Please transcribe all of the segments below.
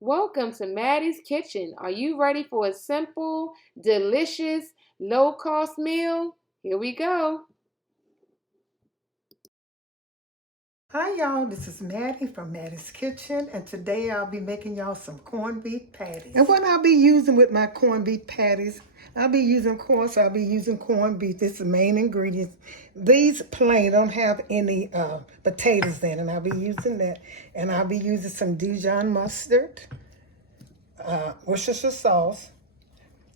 Welcome to Mattie's Kitchen. Are you ready for a simple, delicious, low-cost meal? Here we go. Hi y'all, this is Mattie from Mattie's Kitchen, and today I'll be making y'all some corned beef patties. And what I'll be using with my corned beef patties, I'll be using corned beef. This is the main ingredients. These plain don't have any potatoes in, and I'll be using that. And I'll be using some Dijon mustard, Worcestershire sauce,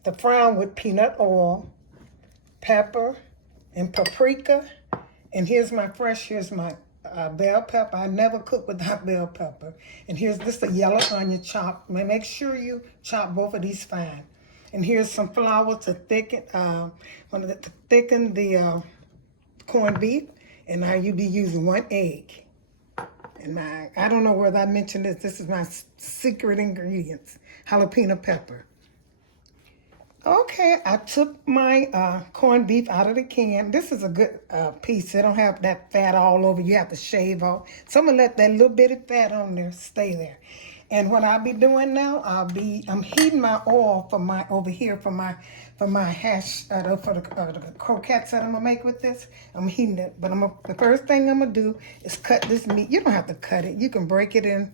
the frying with peanut oil, pepper, and paprika. And here's my bell pepper. I never cook without bell pepper. And here's this a yellow onion chopped. Make sure you chop both of these fine. And here's some flour to thicken the corned beef. And now you'll be using 1 egg. And I don't know whether I mentioned this. This is my secret ingredients: jalapeno pepper. Okay, I took my corned beef out of the can. This is a good piece. It don't have that fat all over. You have to shave off. So I'm gonna let that little bit of fat on there stay there. And what I'll be doing now, I'm heating my oil for my hash for the croquettes that I'm gonna make with this. I'm heating it, but the first thing I'm gonna do is cut this meat. You don't have to cut it. You can break it in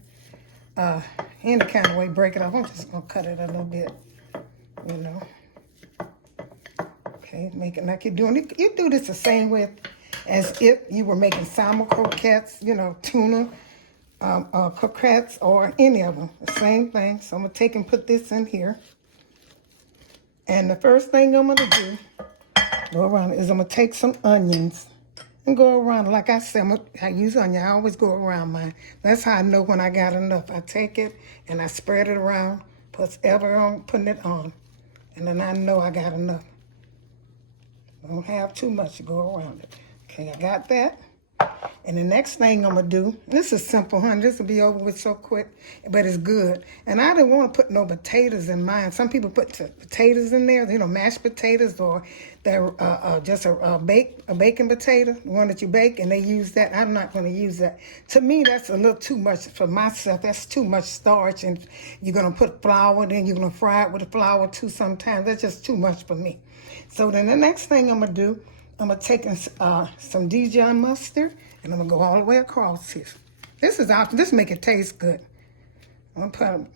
any kind of way. Break it off. I'm just gonna cut it a little bit, you know. Okay, make it like you're doing it. You do this the same way as if you were making salmon croquettes, tuna croquettes, or any of them. The same thing. So I'm going to take and put this in here. And the first thing I'm going to do, go around, is I'm going to take some onions and go around. Like I said, I use onion. I always go around mine. That's how I know when I got enough. I take it and I spread it around, putting it on. And then I know I got enough. Don't have too much to go around it. Okay, I got that. And the next thing I'm going to do, this is simple, honey. This will be over with so quick, but it's good. And I didn't want to put no potatoes in mine. Some people put potatoes in there, mashed potatoes, or they're just a baking potato, the one that you bake, and they use that. I'm not going to use that. To me, that's a little too much for myself. That's too much starch, and you're going to put flour, then you're going to fry it with the flour too sometimes. That's just too much for me. So then the next thing I'm going to do, I'm going to take some Dijon mustard, and I'm going to go all the way across here. This is optional. This make it taste good. I'm going to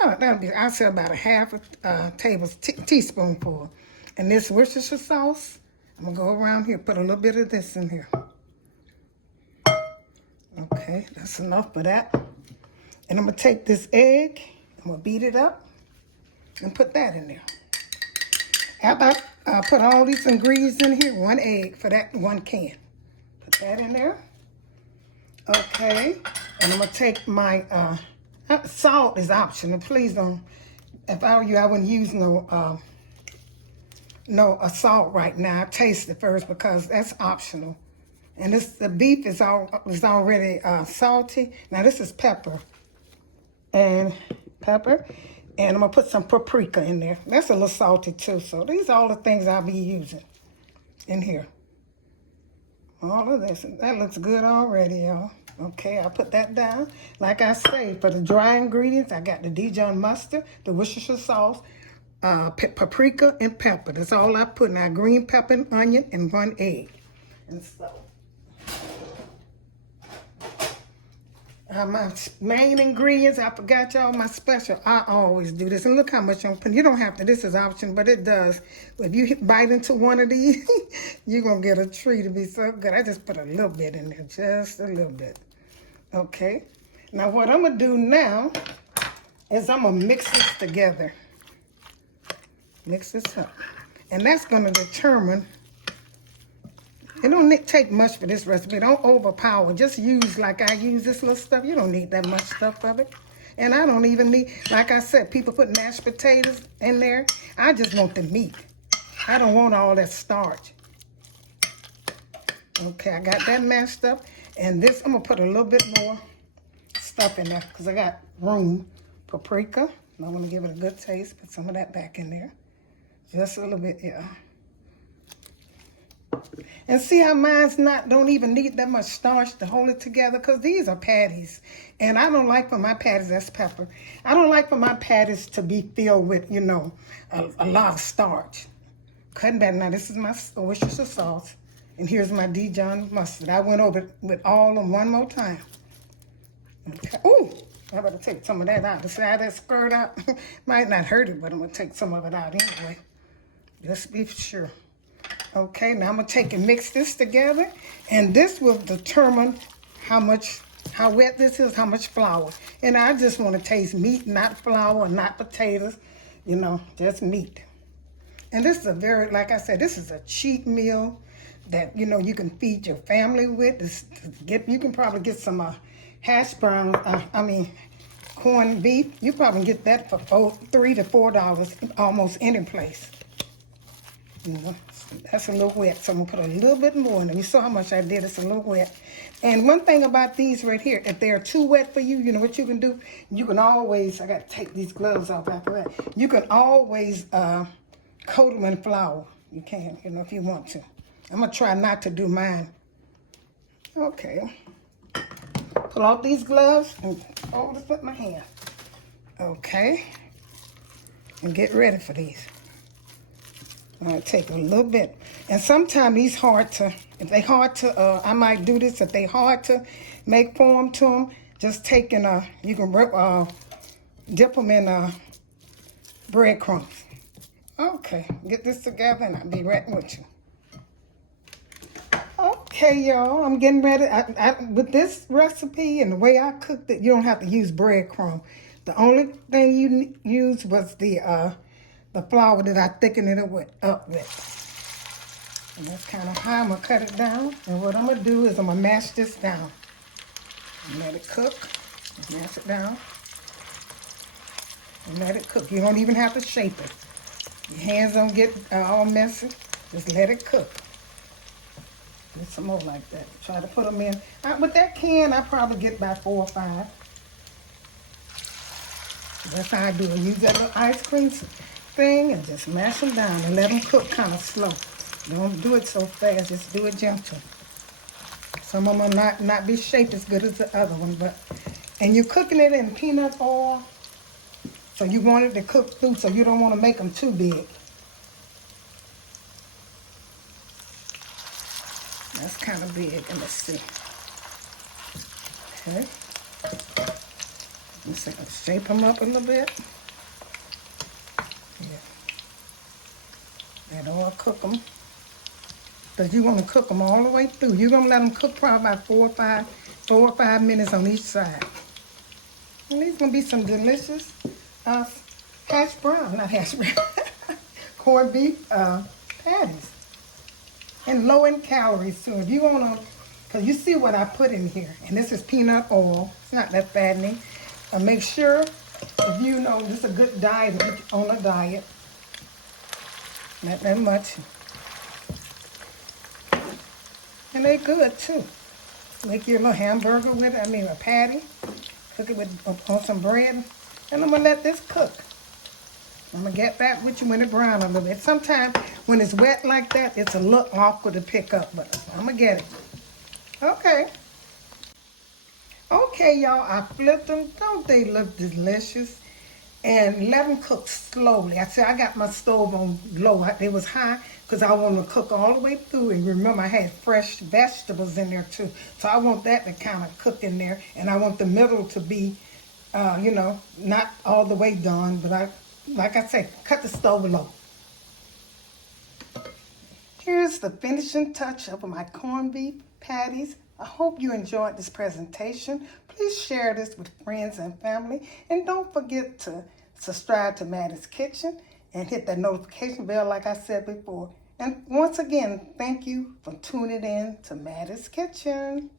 put, I'll say about a half a teaspoonful. And this Worcestershire sauce, I'm going to go around here, put a little bit of this in here. Okay, that's enough for that. And I'm going to take this egg, I'm going to beat it up, and put that in there. After I put all these ingredients in here, 1 egg for that 1 can. Put that in there. Okay, and I'm gonna take my salt is optional. Please don't. If I were you, I wouldn't use no salt right now. I taste it first because that's optional. And the beef is already salty. Now this is pepper. And I'm gonna put some paprika in there. That's a little salty too. So these are all the things I'll be using in here. All of this. That looks good already, y'all. Okay, I'll put that down. Like I say, for the dry ingredients, I got the Dijon mustard, the Worcestershire sauce, paprika, and pepper. That's all I put. Now green pepper and onion and 1 egg. And so my main ingredients, I forgot y'all, my special. I always do this. And look how much I'm putting. You don't have to, this is option, but it does. If you bite into one of these, you're going to get a treat. To be so good. I just put a little bit in there, just a little bit. Okay. Now what I'm going to do now is I'm going to mix this together. Mix this up. And that's going to determine. It don't take much for this recipe. Don't overpower. Just use like I use this little stuff. You don't need that much stuff of it. And I don't even need, like I said, people put mashed potatoes in there. I just want the meat. I don't want all that starch. Okay, I got that mashed up. And this, I'm going to put a little bit more stuff in there because I got room. Paprika. I want to give it a good taste. Put some of that back in there. Just a little bit, yeah. And see how mine's don't even need that much starch to hold it together, because these are patties. And I don't like for my patties, that's pepper. I don't like for my patties to be filled with, a lot of starch. Cutting back now, this is my Worcestershire sauce. And here's my Dijon mustard. I went over it with all of them one more time. Okay. Ooh, I better take some of that out. See how that skirt out? Might not hurt it, but I'm going to take some of it out anyway. Just be sure. Okay, now I'm going to take and mix this together. And this will determine how wet this is, how much flour. And I just want to taste meat, not flour, not potatoes. Just meat. And this is like I said, this is a cheap meal that, you can feed your family with. You can probably get some hash brown, corned beef. You probably get that for $3 to $4 almost any place. That's a little wet, so I'm gonna put a little bit more in it. You saw how much I did, it's a little wet. And one thing about these right here, if they're too wet for you, you know what you can do? You can always, I gotta take these gloves off after that. You can always coat them in flour. You can, if you want to. I'm gonna try not to do mine. Okay. Pull off these gloves and hold this with my hand. Okay. And get ready for these. I'm gonna take a little bit. And sometimes these if they hard to, I might do this, if they hard to make form to them, just taking you can dip them in breadcrumbs. Okay, get this together and I'll be right with you. Okay, y'all, I'm getting ready. With this recipe and the way I cooked it, you don't have to use breadcrumb. The only thing you used was the flour that I thickened it up with. And that's kind of how I'm going to cut it down. And what I'm going to do is I'm going to mash this down. And let it cook. Mash it down. And let it cook. You don't even have to shape it. Your hands don't get all messy. Just let it cook. Get some more like that. Try to put them in. With that can, I probably get about 4 or 5. That's how I do it. Use that little ice cream thing and just mash them down and let them cook kind of slow. Don't do it so fast. Just do it gentle. Some of them will not be shaped as good as the other one, and you're cooking it in peanut oil, so you want it to cook through, so you don't want to make them too big. That's kind of big. Let me see. Okay. Let's see, shape them up a little bit. Yeah. And all cook them. Because you want to cook them all the way through. You're going to let them cook probably about 4 or 5 minutes on each side. And these going to be some delicious corned beef patties. And low in calories too. If you want to, because you see what I put in here. And this is peanut oil. It's not that fattening. Make sure, if you know this is a good diet, on a diet, not that much. And they're good too. Make your little hamburger with it, a patty. Cook it on some bread. And I'm going to let this cook. I'm going to get back with you when it brown a little bit. Sometimes when it's wet like that, it's a little awkward to pick up, but I'm going to get it. Okay. Okay, y'all, I flipped them. Don't they look delicious? And let them cook slowly. I got my stove on low. It was high because I want to cook all the way through. And remember, I had fresh vegetables in there too. So I want that to kind of cook in there. And I want the middle to be, not all the way done. But like I said, cut the stove low. Here's the finishing touch of my corned beef patties. I hope you enjoyed this presentation. Please share this with friends and family. And don't forget to subscribe to Mattie's Kitchen and hit that notification bell like I said before. And once again, thank you for tuning in to Mattie's Kitchen.